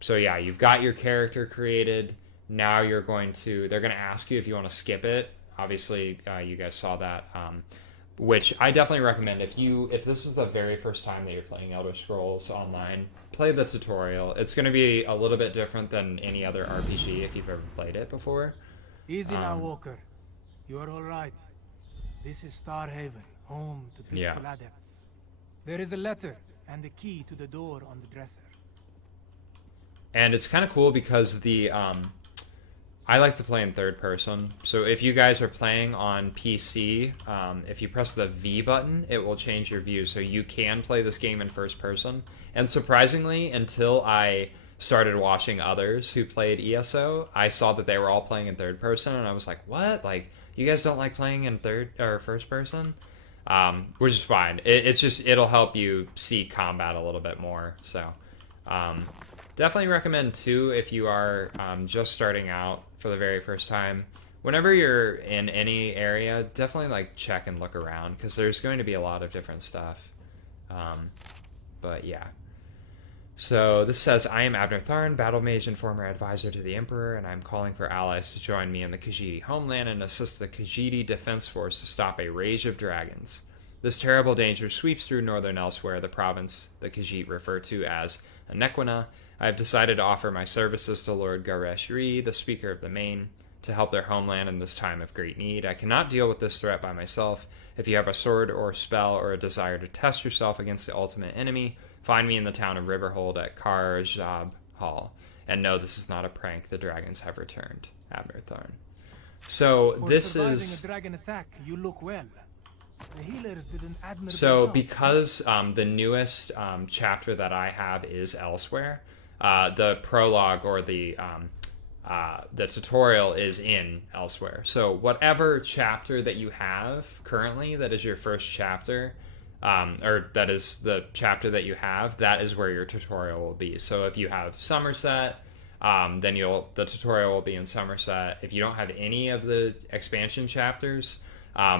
So yeah, you've got your character created. Now they're going to ask you if you want to skip it. Obviously, you guys saw that, which I definitely recommend. If this is the very first time that you're playing Elder Scrolls Online, play the tutorial. It's going to be a little bit different than any other RPG if you've ever played it before. Easy now, Walker. You are all right. This is Starhaven, home to Yeah. peaceful adepts. There is a letter and the key to the door on the dresser. And it's kind of cool because I like to play in third person. So if you guys are playing on PC, if you press the V button, it will change your view. So you can play this game in first person. And surprisingly, until I started watching others who played ESO, I saw that they were all playing in third person, and I was like, "What? Like, you guys don't like playing in third or first person?" Which is fine. It'll help you see combat a little bit more. So, definitely recommend too if you are just starting out for the very first time. Whenever you're in any area, definitely like check and look around because there's going to be a lot of different stuff. But yeah. So this says, I am Abner Tharn, battle mage and former advisor to the Emperor, and I'm calling for allies to join me in the Khajiit homeland and assist the Khajiit defense force to stop a rage of dragons. This terrible danger sweeps through northern Elsweyr, the province the Khajiit refer to as Anequina. I have decided to offer my services to Lord Garesh Ree, the Speaker of the Main, to help their homeland in this time of great need. I cannot deal with this threat by myself. If you have a sword or a spell or a desire to test yourself against the ultimate enemy, find me in the town of Riverhold at Karjab Hall. And no, this is not a prank. The dragons have returned. Abner Tharn. So For this surviving is... a dragon attack, you look well. The healers did an admirable So job. because the newest chapter that I have is Elsweyr, the prologue or the tutorial is in Elsweyr. So whatever chapter that you have currently, that is your first chapter, or that is the chapter that you have, that is where your tutorial will be. So if you have Somerset, then the tutorial will be in Somerset. If you don't have any of the expansion chapters,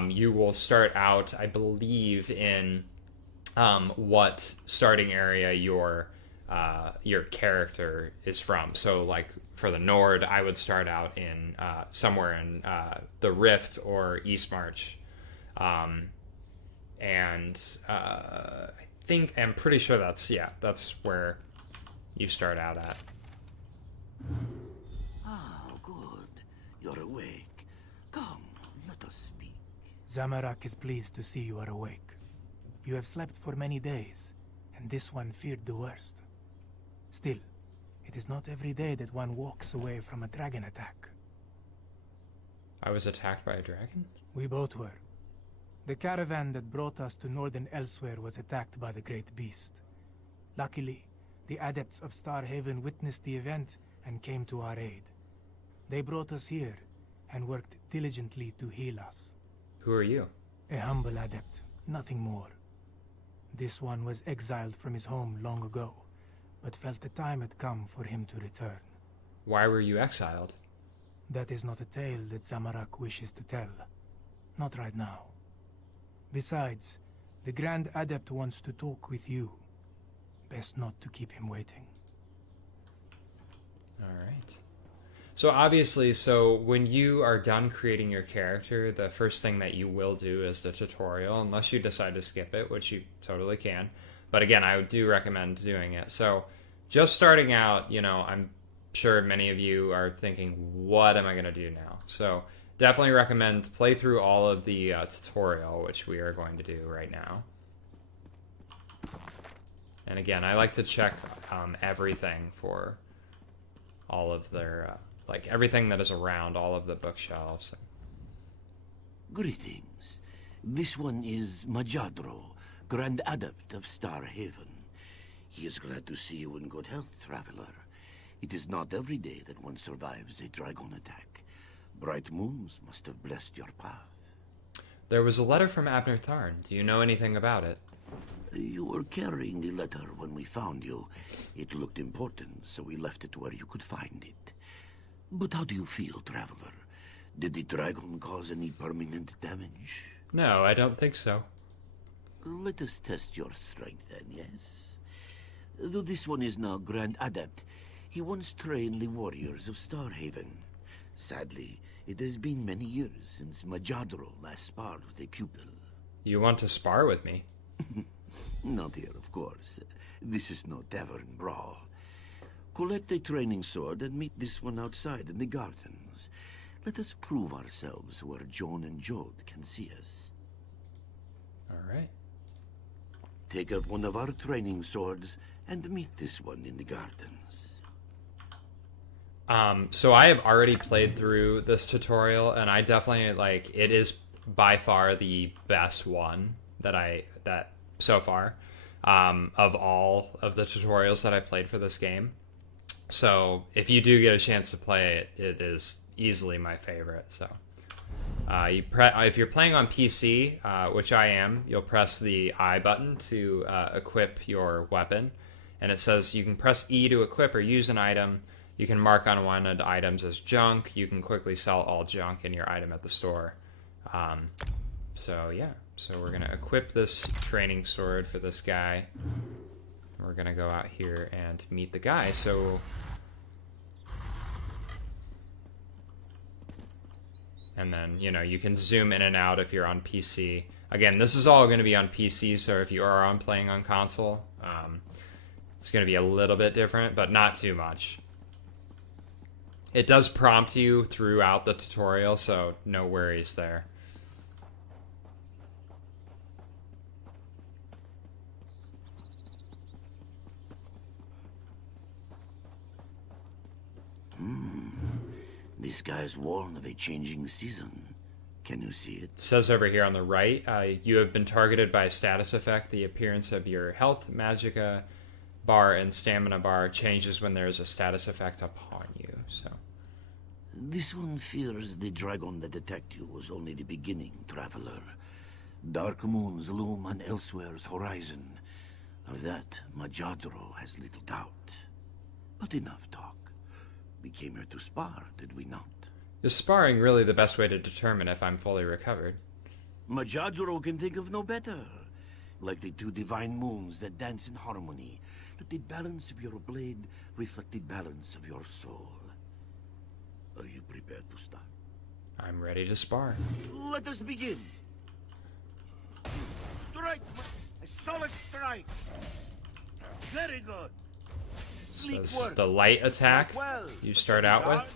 you will start out, I believe, in what starting area your character is from. So like for the Nord, I would start out in somewhere in the Rift or Eastmarch. And I'm pretty sure that's where you start out at. Ah, good. You're awake. Come, let us speak. Zamorak is pleased to see you are awake. You have slept for many days, and this one feared the worst. Still, it is not every day that one walks away from a dragon attack. I was attacked by a dragon? We both were. The caravan that brought us to northern Elsweyr was attacked by the great beast. Luckily, the adepts of Starhaven witnessed the event and came to our aid. They brought us here and worked diligently to heal us. Who are you? A humble adept, nothing more. This one was exiled from his home long ago, but felt the time had come for him to return. Why were you exiled? That is not a tale that Zamorak wishes to tell. Not right now. Besides, the Grand Adept wants to talk with you. Best not to keep him waiting. Alright. So obviously, when you are done creating your character, the first thing that you will do is the tutorial, unless you decide to skip it, which you totally can. But again, I do recommend doing it. So just starting out, I'm sure many of you are thinking, what am I going to do now? So definitely recommend play through all of the tutorial, which we are going to do right now. And again, I like to check everything for all of their, everything that is around all of the bookshelves. Greetings. This one is Majadro, Grand Adept of Starhaven. He is glad to see you in good health, traveler. It is not every day that one survives a dragon attack. Bright moons must have blessed your path. There was a letter from Abner Tharn. Do you know anything about it? You were carrying the letter when we found you. It looked important, so we left it where you could find it. But how do you feel, traveler? Did the dragon cause any permanent damage? No, I don't think so. Let us test your strength then, yes? Though this one is now Grand Adept, he once trained the warriors of Starhaven. Sadly, it has been many years since Majadro last sparred with a pupil. You want to spar with me? Not here, of course. This is no tavern brawl. Collect a training sword and meet this one outside in the gardens. Let us prove ourselves where Joan and Jode can see us. Alright. Take out one of our training swords and meet this one in the gardens. So I have already played through this tutorial, and I definitely, like, it is by far the best one that so far, of all of the tutorials that I played for this game. So if you do get a chance to play it, it is easily my favorite. So if you're playing on PC, which I am, you'll press the I button to equip your weapon, and it says you can press E to equip or use an item. You can mark unwanted items as junk. You can quickly sell all junk in your item at the store. So yeah, so we're gonna equip this training sword for this guy. We're gonna go out here and meet the guy. So, and then, you know, you can zoom in and out if you're on PC. Again, this is all going to be on PC, so if you are playing on console, it's going to be a little bit different, but not too much. It does prompt you throughout the tutorial, so no worries there. This guy's warned of a changing season. Can you see it? It says over here on the right, you have been targeted by a status effect. The appearance of your health, magicka bar, and stamina bar changes when there is a status effect upon you. So, This one fears the dragon that attacked you was only the beginning, traveler. Dark moons loom on Elsweyr's horizon. Of that, Majadro has little doubt. But enough talk. We came here to spar, did we not? is sparring really the best way to determine if I'm fully recovered? Majadro can think of no better. Like the two divine moons that dance in harmony. Let the balance of your blade reflect the balance of your soul. Are you prepared to start? I'm ready to spar. Let us begin. Strike! A solid strike! Very good. So this is the light attack you start out with.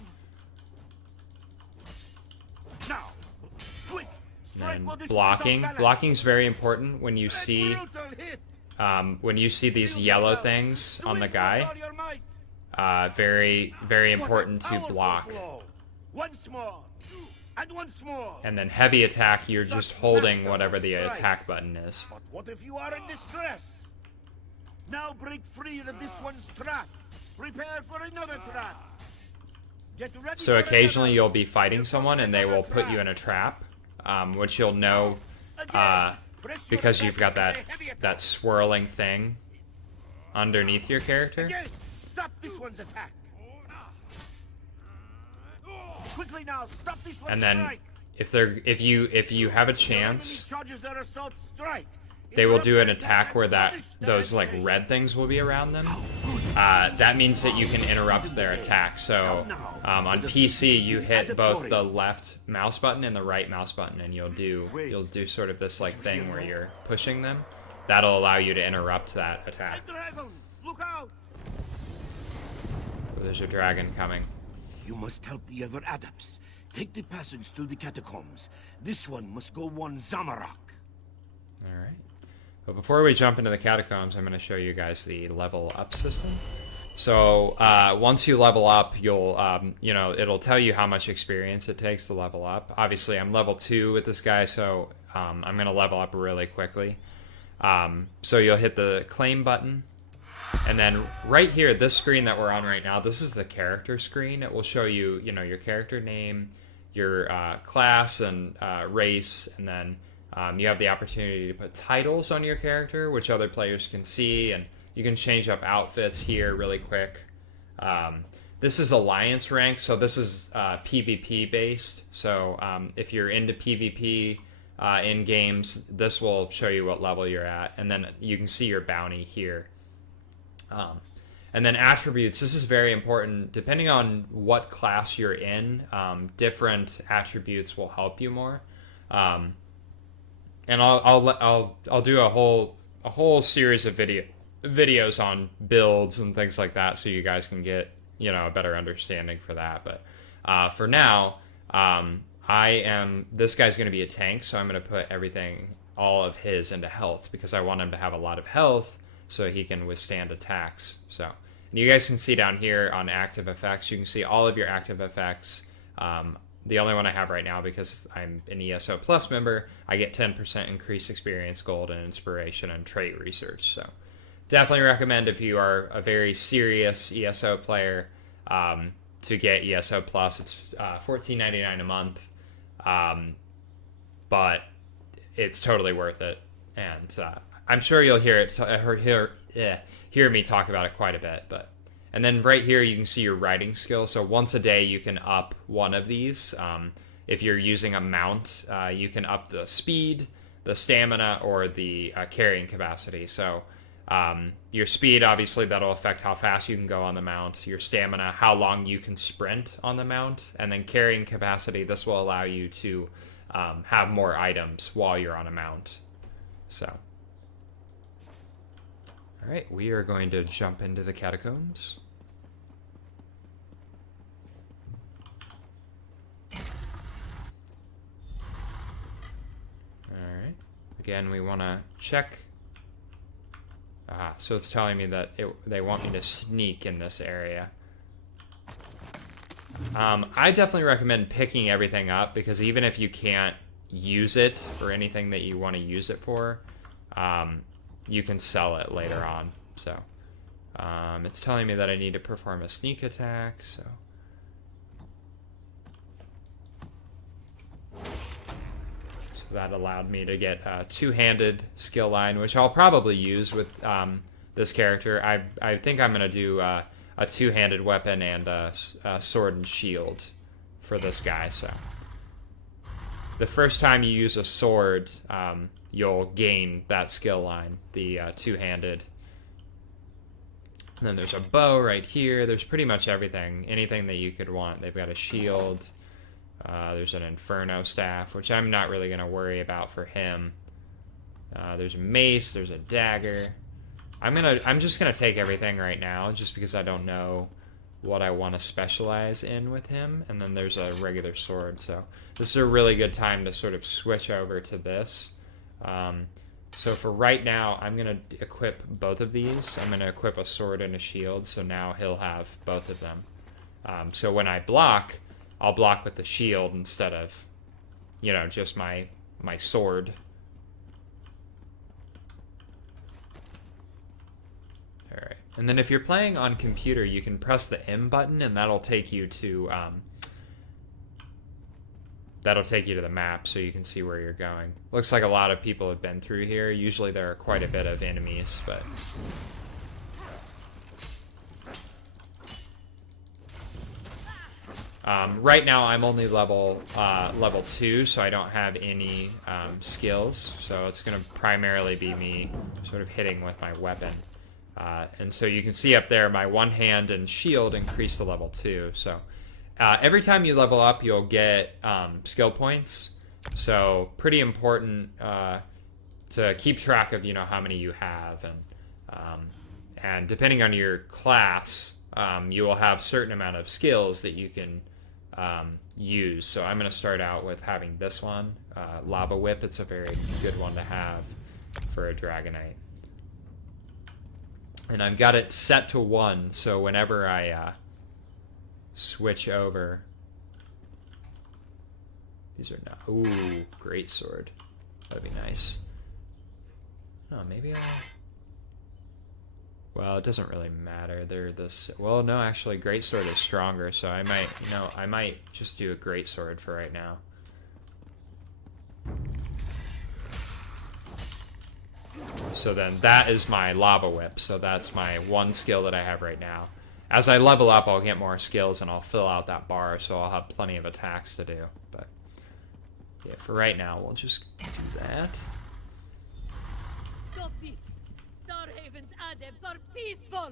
Now, quick! And then blocking. Blocking is very important when you see these yellow things on the guy. Very, very important to block. Once more. And once more. And then heavy attack, you're just holding whatever the attack button is. But what if you are in distress? Now break free of this one's trap. Prepare for another trap. Get ready. So occasionally you'll be fighting someone and they will put you in a trap, which you'll know because you've got that swirling thing underneath your character. Again. Stop this one's attack. Quickly now, stop this one's And then strike. if you have a chance, Charges their assault strike. they will do an attack where those like red things will be around them. That means that you can interrupt their attack. So on PC, you hit both the left mouse button and the right mouse button, and you'll do sort of this like thing where you're pushing them. That'll allow you to interrupt that attack. Look out! Oh, there's a dragon coming. You must help the other adepts. Take the passage through the catacombs. This one must go one Zamorak. Alright. But before we jump into the catacombs, I'm going to show you guys the level up system. So, once you level up, you'll, it'll tell you how much experience it takes to level up. Obviously, I'm level 2 with this guy, so I'm going to level up really quickly. So you'll hit the claim button. And then right here, this screen that we're on right now, this is the character screen. It will show you, your character name, your class and race, and then you have the opportunity to put titles on your character, which other players can see, and you can change up outfits here really quick. This is Alliance rank, so this is PvP based. So if you're into PvP in games, this will show you what level you're at, and then you can see your bounty here. And then attributes, this is very important. Depending on what class you're in, different attributes will help you more. And I'll do a whole series of videos on builds and things like that, so you guys can get a better understanding for that. But for now, this guy's going to be a tank, so I'm going to put all of his into health because I want him to have a lot of health so he can withstand attacks. So, and you guys can see down here on active effects, you can see all of your active effects. The only one I have right now, because I'm an ESO Plus member, I get 10% increased experience, gold, and inspiration and trait research. So definitely recommend if you are a very serious ESO player to get ESO Plus. It's $14.99 a month, but it's totally worth it. And I'm sure you'll hear me talk about it quite a bit. And then right here you can see your riding skill. So once a day you can up one of these. If you're using a mount, you can up the speed, the stamina, or the carrying capacity. So your speed, obviously, that'll affect how fast you can go on the mount. Your stamina, how long you can sprint on the mount. And then carrying capacity, this will allow you to have more items while you're on a mount. So, all right, we are going to jump into the catacombs. All right, again, we want to check. So it's telling me that they want me to sneak in this area. I definitely recommend picking everything up, because even if you can't use it for anything that you want to use it for, you can sell it later on. So it's telling me that I need to perform a sneak attack. So that allowed me to get a two-handed skill line, which I'll probably use with this character. I think I'm going to do a two-handed weapon and a sword and shield for this guy. So the first time you use a sword, you'll gain that skill line, the two-handed. And then there's a bow right here. There's pretty much anything that you could want. They've got a shield. There's an Inferno staff, which I'm not really going to worry about for him. There's a mace. There's a dagger. I'm just gonna take everything right now, just because I don't know what I want to specialize in with him. And then there's a regular sword. So this is a really good time to sort of switch over to this. So for right now, I'm gonna equip both of these. I'm gonna equip a sword and a shield. So now he'll have both of them. So when I block, I'll block with the shield instead of, just my sword. Alright, and then if you're playing on computer, you can press the M button, and that'll take you to the map, so you can see where you're going. Looks like a lot of people have been through here. Usually there are quite a bit of enemies, but right now I'm only level 2, so I don't have any skills. So it's going to primarily be me sort of hitting with my weapon. And so you can see up there, my one hand and shield increase to level 2. So every time you level up, you'll get skill points. So pretty important to keep track of, how many you have. And depending on your class, you will have certain amount of skills that you can use. So I'm going to start out with having this one, Lava Whip. It's a very good one to have for a Dragonite. And I've got it set to 1, so whenever I switch over, these are not. Ooh, great sword. That'd be nice. Oh, maybe I'll. Well, it doesn't really matter. They're this. Well, no, actually, great sword is stronger, so I might just do a great sword for right now. So then that is my Lava Whip. So that's my one skill that I have right now. As I level up, I'll get more skills and I'll fill out that bar, so I'll have plenty of attacks to do. But yeah, for right now, we'll just do that. Stop this! Starhaven's adepts are peaceful!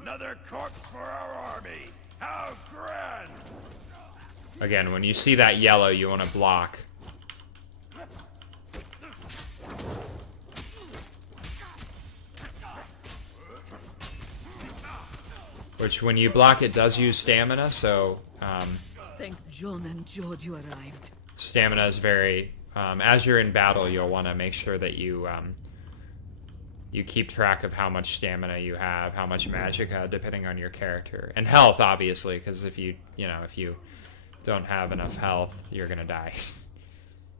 Another corpse for our army! How grand! Again, when you see that yellow, you want to block. Which, when you block, it does use stamina, so Thank John and Jod you arrived. stamina is very... as you're in battle, you'll want to make sure that you you keep track of how much stamina you have, how much magicka, depending on your character. And health, obviously, because if you don't have enough health, you're gonna die.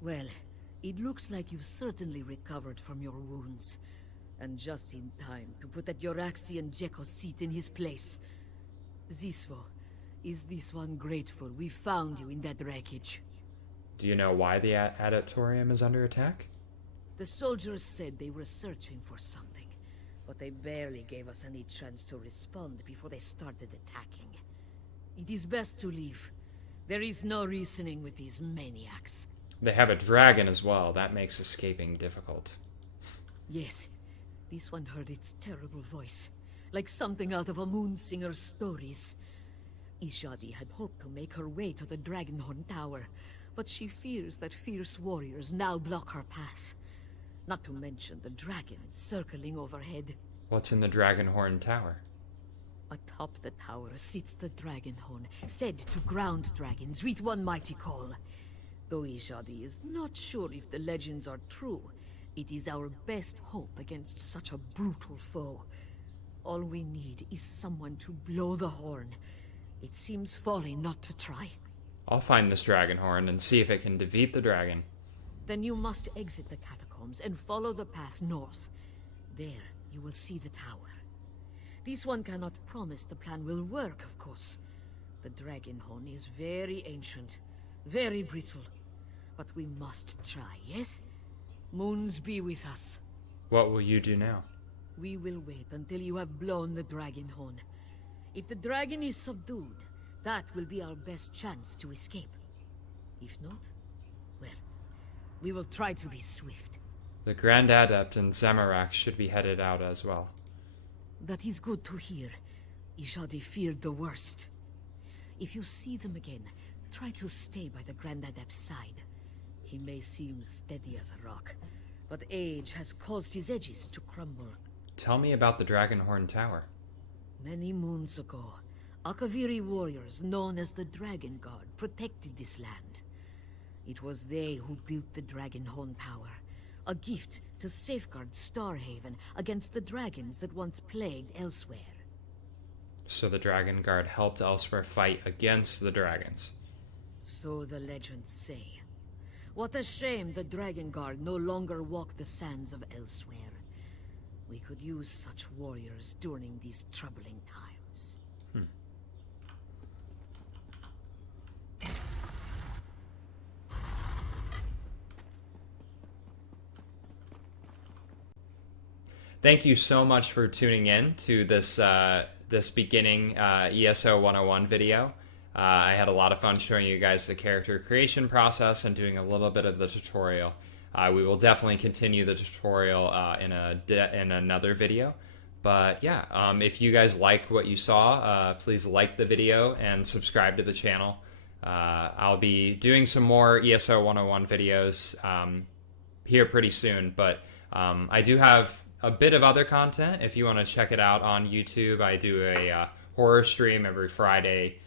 Well, it looks like you've certainly recovered from your wounds. And just in time to put Yoraxian Jeko's seat in his place. Zisvo, is this one grateful we found you in that wreckage? Do you know why the Adeptorium is under attack? The soldiers said they were searching for something, but they barely gave us any chance to respond before they started attacking. It is best to leave. There is no reasoning with these maniacs. They have a dragon as well. That makes escaping difficult. Yes, this one heard its terrible voice, like something out of a Moonsinger's stories. Ishadi had hoped to make her way to the Dragonhorn Tower, but she fears that fierce warriors now block her path. Not to mention the dragon circling overhead. What's in the Dragonhorn Tower? Atop the tower sits the Dragonhorn, said to ground dragons with one mighty call. Though Ishadi is not sure if the legends are true, it is our best hope against such a brutal foe. All we need is someone to blow the horn. It seems folly not to try. I'll find this Dragonhorn and see if it can defeat the dragon. Then you must exit the catacombs and follow the path north. There, you will see the tower. This one cannot promise the plan will work, of course. The Dragonhorn is very ancient, very brittle. But we must try, yes? Moons be with us. What will you do now? We will wait until you have blown the Dragonhorn. If the dragon is subdued, that will be our best chance to escape. If not, well, we will try to be swift. The Grand Adept and Zamorak should be headed out as well. That is good to hear. Ishadi feared the worst. If you see them again, try to stay by the Grand Adept's side. He may seem steady as a rock, but age has caused his edges to crumble. Tell me about the Dragonhorn Tower. Many moons ago, Akaviri warriors known as the Dragon Guard protected this land. It was they who built the Dragonhorn Tower, a gift to safeguard Starhaven against the dragons that once plagued Elsweyr. So the Dragon Guard helped Elsweyr fight against the dragons. So the legends say. What a shame the Dragon Guard no longer walk the sands of Elsweyr. We could use such warriors during these troubling times. Thank you so much for tuning in to this this beginning ESO 101 video. I had a lot of fun showing you guys the character creation process and doing a little bit of the tutorial. We will definitely continue the tutorial in another video. But yeah, if you guys like what you saw, please like the video and subscribe to the channel. I'll be doing some more ESO 101 videos here pretty soon, but I do have a bit of other content. If you want to check it out on YouTube, I do a horror stream every Friday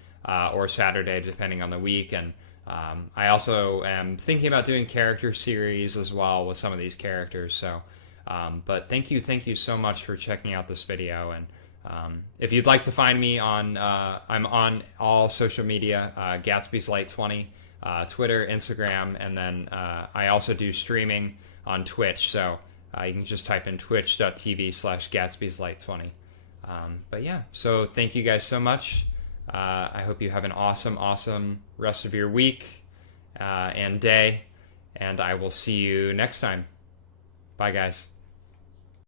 or Saturday, depending on the week, and I also am thinking about doing character series as well with some of these characters. So, but thank you so much for checking out this video. And if you'd like to find me on, I'm on all social media, Gatsby's Light 20, Twitter, Instagram, and then I also do streaming on Twitch. So you can just type in twitch.tv/Gatsby's Light 20. But yeah, so thank you guys so much. I hope you have an awesome rest of your week and day, and I will see you next time. Bye, guys.